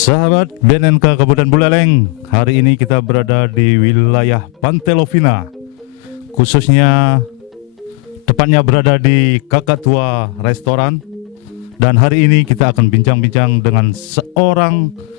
Sahabat BNNK Kabupaten Buleleng, hari ini kita berada di wilayah Pantai Lovina, khususnya tepatnya berada di Kakatua Restoran. Dan hari ini kita akan bincang-bincang dengan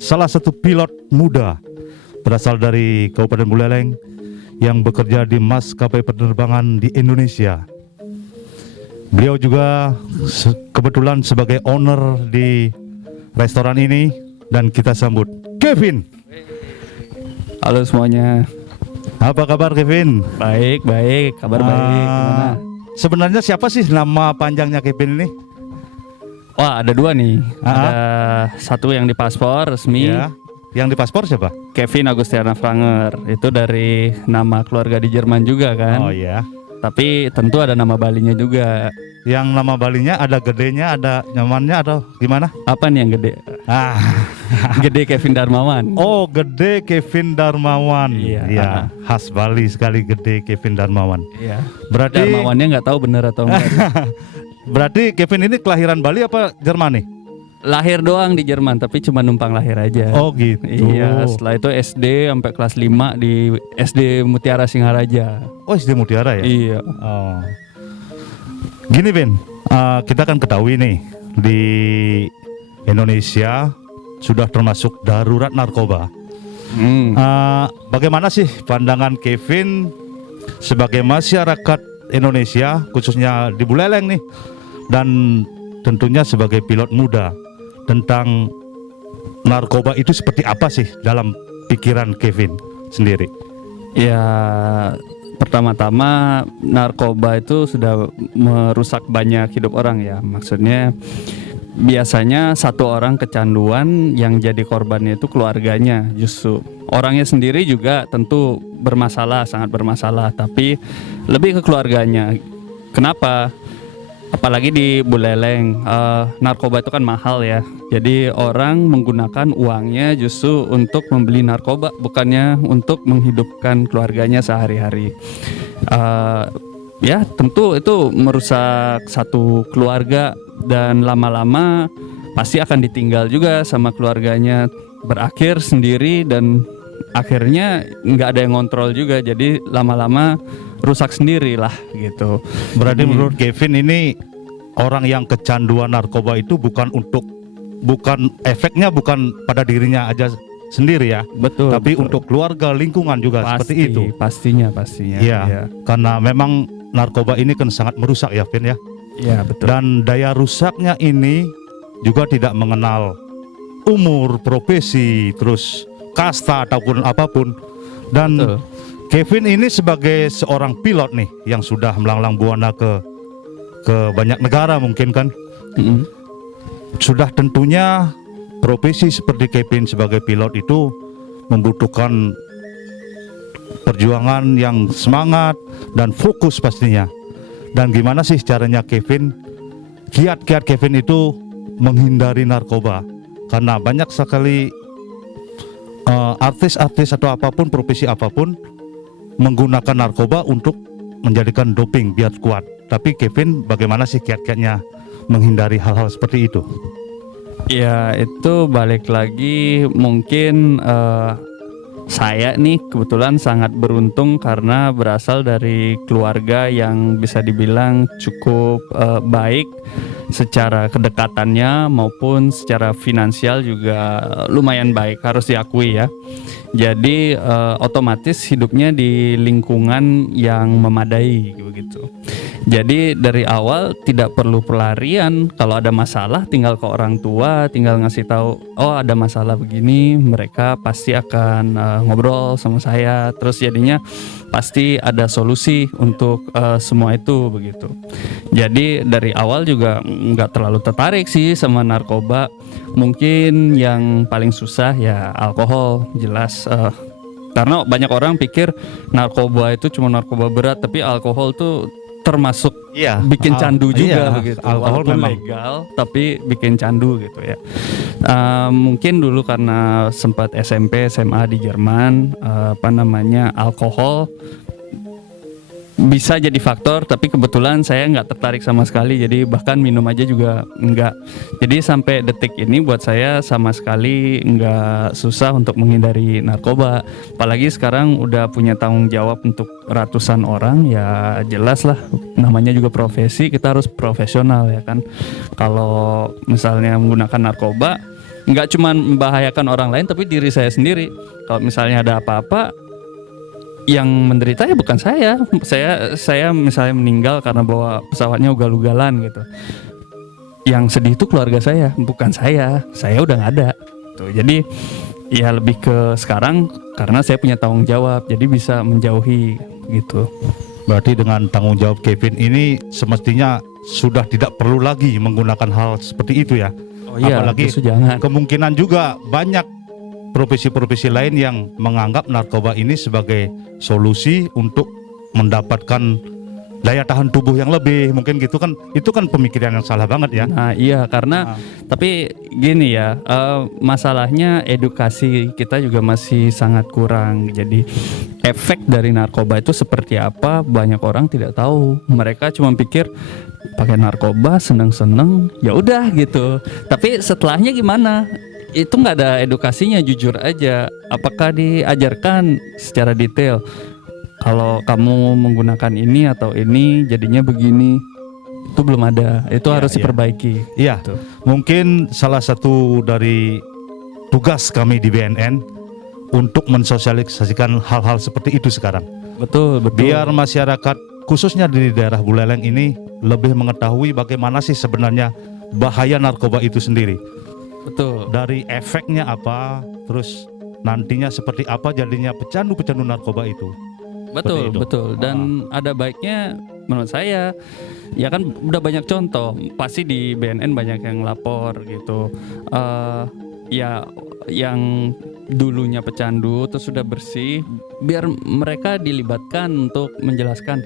salah satu pilot muda berasal dari Kabupaten Buleleng yang bekerja di maskapai penerbangan di Indonesia. Beliau juga kebetulan sebagai owner di restoran ini, dan kita sambut Kevin. Halo semuanya. Apa kabar Kevin? Baik, kabar baik. Gimana? Sebenarnya siapa sih nama panjangnya Kevin ini? Wah, ada dua nih. Ada satu yang di paspor resmi. Ya. Yang di paspor siapa? Kevin Agustiana Franger. Itu dari nama keluarga di Jerman juga kan. Oh iya. Tapi tentu ada nama Balinya juga. Yang nama Balinya ada gedenya, ada nyamannya, atau gimana? Apa nih yang gede? Gede Kevin Darmawan. Oh, Gede Kevin Darmawan. Iya. Khas Bali sekali, Gede Kevin Darmawan. Iya. Berarti Darmawannya nggak tahu bener atau enggak. berarti Kevin ini kelahiran Bali apa Jerman nih? Lahir doang di Jerman, tapi cuma numpang lahir aja. Oh gitu. Iya, setelah itu SD sampai kelas 5 di SD Mutiara Singaraja. Oh, SD Mutiara ya? Iya. Oh. Gini Ben, kita kan ketahui nih di Indonesia sudah termasuk darurat narkoba. Bagaimana sih pandangan Kevin sebagai masyarakat Indonesia, khususnya di Buleleng nih, dan tentunya sebagai pilot muda, tentang narkoba itu seperti apa sih dalam pikiran Kevin sendiri? Ya, pertama-tama narkoba itu sudah merusak banyak hidup orang ya. Maksudnya biasanya satu orang kecanduan, yang jadi korbannya itu keluarganya justru. Orangnya sendiri juga tentu bermasalah, sangat bermasalah, tapi lebih ke keluarganya. Kenapa? Apalagi di Buleleng, narkoba itu kan mahal ya. Jadi orang menggunakan uangnya justru untuk membeli narkoba, bukannya untuk menghidupkan keluarganya sehari-hari. Ya tentu itu merusak satu keluarga, dan lama-lama pasti akan ditinggal juga sama keluarganya, berakhir sendiri, dan akhirnya nggak ada yang ngontrol juga. Jadi lama-lama rusak sendiri lah gitu. Berarti menurut Kevin ini orang yang kecanduan narkoba itu bukan efeknya bukan pada dirinya aja sendiri ya. Betul. Tapi betul. untuk keluarga, lingkungan juga seperti itu. Pastinya. Iya. Karena memang narkoba ini kan sangat merusak ya, Vin ya. Iya, betul. Dan daya rusaknya ini juga tidak mengenal umur, profesi, terus kasta ataupun apapun. Dan Betul. Kevin ini sebagai seorang pilot nih yang sudah melanglang buana ke banyak negara mungkin kan. Sudah tentunya profesi seperti Kevin sebagai pilot itu membutuhkan perjuangan yang semangat dan fokus pastinya. Dan gimana sih caranya Kevin, kiat-kiat Kevin itu menghindari narkoba? Karena banyak sekali artis-artis atau apapun, profesi apapun menggunakan narkoba untuk menjadikan doping biar kuat. Tapi Kevin bagaimana sih kiat-kiatnya menghindari hal-hal seperti itu? Ya itu balik lagi, mungkin saya nih kebetulan sangat beruntung karena berasal dari keluarga yang bisa dibilang cukup baik secara kedekatannya maupun secara finansial juga lumayan baik, harus diakui ya. Jadi otomatis hidupnya di lingkungan yang memadai begitu. Jadi dari awal tidak perlu pelarian. Kalau ada masalah tinggal ke orang tua, tinggal ngasih tahu, oh ada masalah begini, mereka pasti akan ngobrol sama saya. Terus jadinya pasti ada solusi untuk semua itu begitu. Jadi dari awal juga nggak terlalu tertarik sih sama narkoba. Mungkin yang paling susah ya alkohol, jelas. Karena banyak orang pikir narkoba itu cuma narkoba berat, tapi alkohol tuh termasuk bikin candu juga begitu. Alkohol Walaupun memang legal tapi bikin candu gitu ya. Mungkin dulu karena sempat SMP SMA di Jerman, alkohol bisa jadi faktor, tapi kebetulan saya nggak tertarik sama sekali, jadi bahkan minum aja juga nggak. Jadi sampai detik ini buat saya sama sekali nggak susah untuk menghindari narkoba. Apalagi sekarang udah punya tanggung jawab untuk ratusan orang, ya jelas lah, namanya juga profesi, kita harus profesional ya kan. Kalau misalnya menggunakan narkoba, nggak cuma membahayakan orang lain, tapi diri saya sendiri. Kalau misalnya ada apa-apa, yang menderita ya bukan saya. Saya misalnya meninggal karena bawa pesawatnya ugal-ugalan gitu. Yang sedih itu keluarga saya, bukan saya. Saya udah nggak ada. Tuh, jadi ya lebih ke sekarang karena saya punya tanggung jawab, jadi bisa menjauhi gitu. Berarti dengan tanggung jawab Kevin ini semestinya sudah tidak perlu lagi menggunakan hal seperti itu ya. Oh iya, apalagi justru jangan. kemungkinan juga banyak profesi-profesi lain yang menganggap narkoba ini sebagai solusi untuk mendapatkan daya tahan tubuh yang lebih, mungkin gitu kan. Itu kan pemikiran yang salah banget ya. Nah iya, karena tapi gini ya, masalahnya edukasi kita juga masih sangat kurang. Jadi efek dari narkoba itu seperti apa, banyak orang tidak tahu. Mereka cuma pikir pakai narkoba seneng-seneng ya udah gitu, tapi setelahnya gimana itu nggak ada edukasinya, jujur aja. Apakah diajarkan secara detail kalau kamu menggunakan ini atau ini jadinya begini? Itu belum ada, itu Iya, harus iya. diperbaiki. Iya, Gitu. mungkin salah satu dari tugas kami di BNN untuk mensosialisasikan hal-hal seperti itu sekarang. Betul. Biar masyarakat khususnya di daerah Buleleng ini lebih mengetahui bagaimana sih sebenarnya bahaya narkoba itu sendiri. Betul. Dari efeknya apa, terus nantinya seperti apa jadinya pecandu-pecandu narkoba itu. Betul, itu. betul. Dan ada baiknya menurut saya, ya kan udah banyak contoh. Pasti di BNN banyak yang lapor gitu. Ya yang dulunya pecandu terus sudah bersih, biar mereka dilibatkan untuk menjelaskan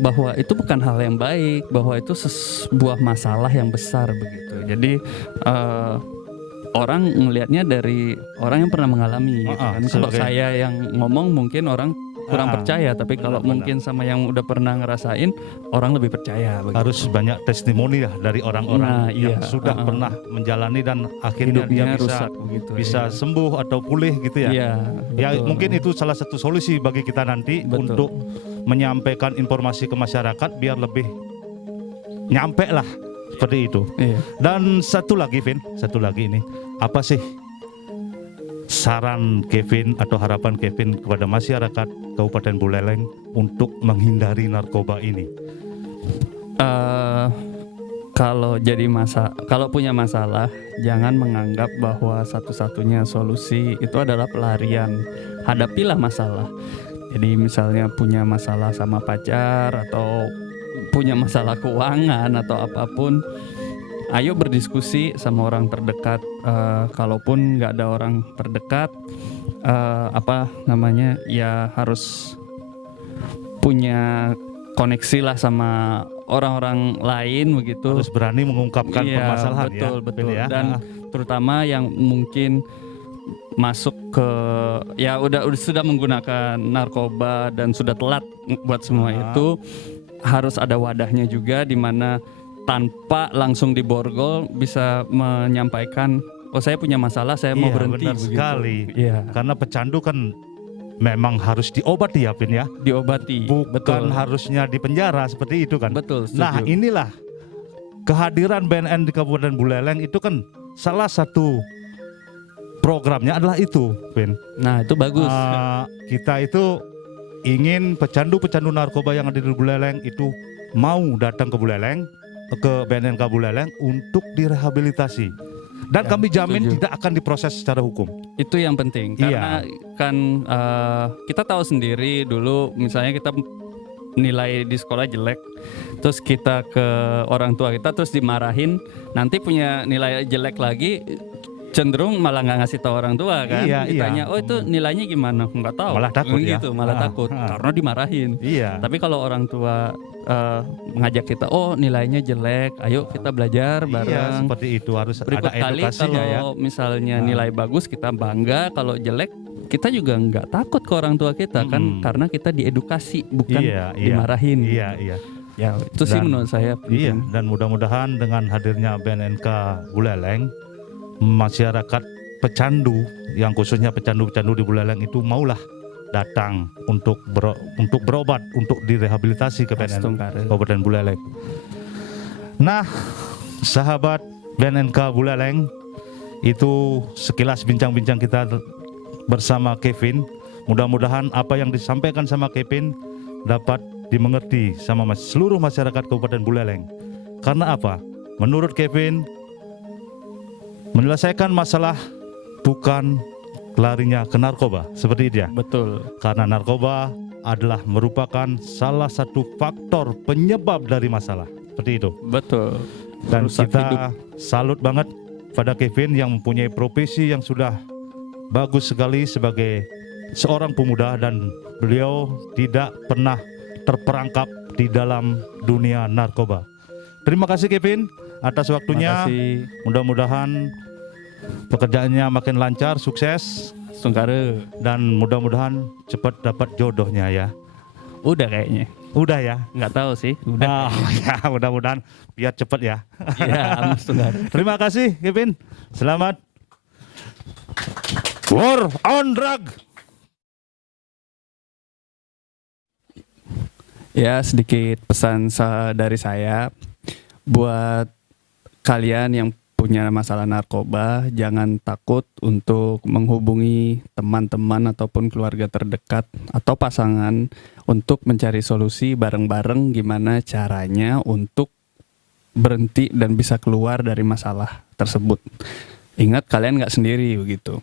bahwa itu bukan hal yang baik, bahwa itu sebuah masalah yang besar begitu. Jadi orang ngelihatnya dari orang yang pernah mengalami gitu kan. Kalau sebagai- saya yang ngomong mungkin orang kurang percaya, tapi kalau benar-benar. mungkin sama yang udah pernah ngerasain, orang lebih percaya begitu. Harus banyak testimoni ya dari orang-orang Nah, yang iya, sudah pernah menjalani dan akhirnya dia Hidupnya bisa rusak begitu. bisa iya. sembuh atau pulih gitu ya. Iya, Ya betul. mungkin itu salah satu solusi bagi kita nanti Betul. untuk menyampaikan informasi ke masyarakat biar lebih nyampe lah seperti itu. Iya. Dan satu lagi Vin, satu lagi ini, apa sih saran Kevin atau harapan Kevin kepada masyarakat Kabupaten Buleleng untuk menghindari narkoba ini? Kalau punya masalah, jangan menganggap bahwa satu-satunya solusi itu adalah pelarian. Hadapilah masalah. Jadi misalnya punya masalah sama pacar atau punya masalah keuangan atau apapun, ayo berdiskusi sama orang terdekat. Kalaupun nggak ada orang terdekat, ya harus punya koneksi lah sama orang-orang lain begitu. Harus berani mengungkapkan Iya, permasalahan betul, ya, betul. Vin ya. Dan terutama yang mungkin masuk ke sudah menggunakan narkoba dan sudah telat buat semua itu, harus ada wadahnya juga di mana tanpa langsung diborgol bisa menyampaikan, oh saya punya masalah, saya mau Iya, berhenti benar begitu. sekali. Iya, Karena pecandu kan memang harus diobati ya Vin ya, diobati. bukan Betul. harusnya di penjara seperti itu kan. Betul, setuju. Nah inilah kehadiran BNN di Kabupaten Buleleng itu kan salah satu programnya adalah itu Vin. Nah, itu bagus. Kita itu ingin pecandu-pecandu narkoba yang ada di Buleleng itu mau datang ke Buleleng, ke BNN Buleleng untuk direhabilitasi. Dan Ya, kami jamin setuju. tidak akan diproses secara hukum. Itu yang penting karena kan kita tahu sendiri dulu misalnya kita nilai di sekolah jelek, terus kita ke orang tua kita terus dimarahin, nanti punya nilai jelek lagi, cenderung malah nggak ngasih tahu orang tua kan. Iya, Ditanya, iya. oh itu nilainya gimana, nggak tahu, Malah takut ya. gitu, malah takut karena dimarahin. Iya. Tapi kalau orang tua mengajak kita, oh nilainya jelek, ayo kita belajar Iya, bareng. seperti itu harus Berikut ada kali edukasinya kalau ya. misalnya nilai bagus kita bangga, kalau jelek kita juga nggak takut ke orang tua kita kan, karena kita diedukasi bukan dimarahin. Iya. Ya itu sih menurut saya penting. Iya, dan mudah-mudahan dengan hadirnya BNNK Buleleng, masyarakat pecandu yang khususnya pecandu-pecandu di Buleleng itu maulah datang untuk berobat, untuk direhabilitasi ke BNN Kabupaten Buleleng. Nah, sahabat BNNK Buleleng, itu sekilas bincang-bincang kita bersama Kevin. Mudah-mudahan apa yang disampaikan sama Kevin dapat dimengerti sama seluruh masyarakat Kabupaten Buleleng. Karena apa? Menurut Kevin, menyelesaikan masalah bukan larinya ke narkoba, seperti itu ya. Betul. Karena narkoba adalah merupakan salah satu faktor penyebab dari masalah, seperti itu. Betul. Dan Rusak kita hidup. salut banget pada Kevin yang mempunyai profesi yang sudah bagus sekali sebagai seorang pemuda, dan beliau tidak pernah terperangkap di dalam dunia narkoba. Terima kasih Kevin atas waktunya. Mudah-mudahan pekerjaannya makin lancar, sukses, Sungkare. dan mudah-mudahan cepat dapat jodohnya ya. Udah kayaknya. Udah ya? Nggak tahu sih. Udah. Ya, mudah-mudahan biar cepat ya. Iya, Sungkare. Terima kasih Kevin. Selamat. War on drug. Ya, sedikit pesan dari saya buat kalian yang punya masalah narkoba, jangan takut untuk menghubungi teman-teman ataupun keluarga terdekat atau pasangan untuk mencari solusi bareng-bareng gimana caranya untuk berhenti dan bisa keluar dari masalah tersebut. Ingat, kalian nggak sendiri begitu.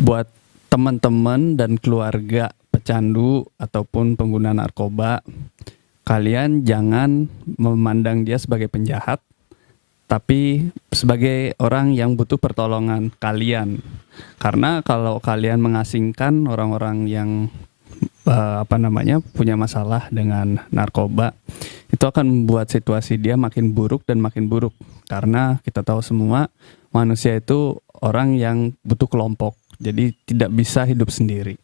Buat teman-teman dan keluarga pecandu ataupun pengguna narkoba, kalian jangan memandang dia sebagai penjahat, tapi sebagai orang yang butuh pertolongan kalian. Karena kalau kalian mengasingkan orang-orang yang punya masalah dengan narkoba, itu akan membuat situasi dia makin buruk dan makin buruk. Karena kita tahu semua manusia itu orang yang butuh kelompok, jadi tidak bisa hidup sendiri.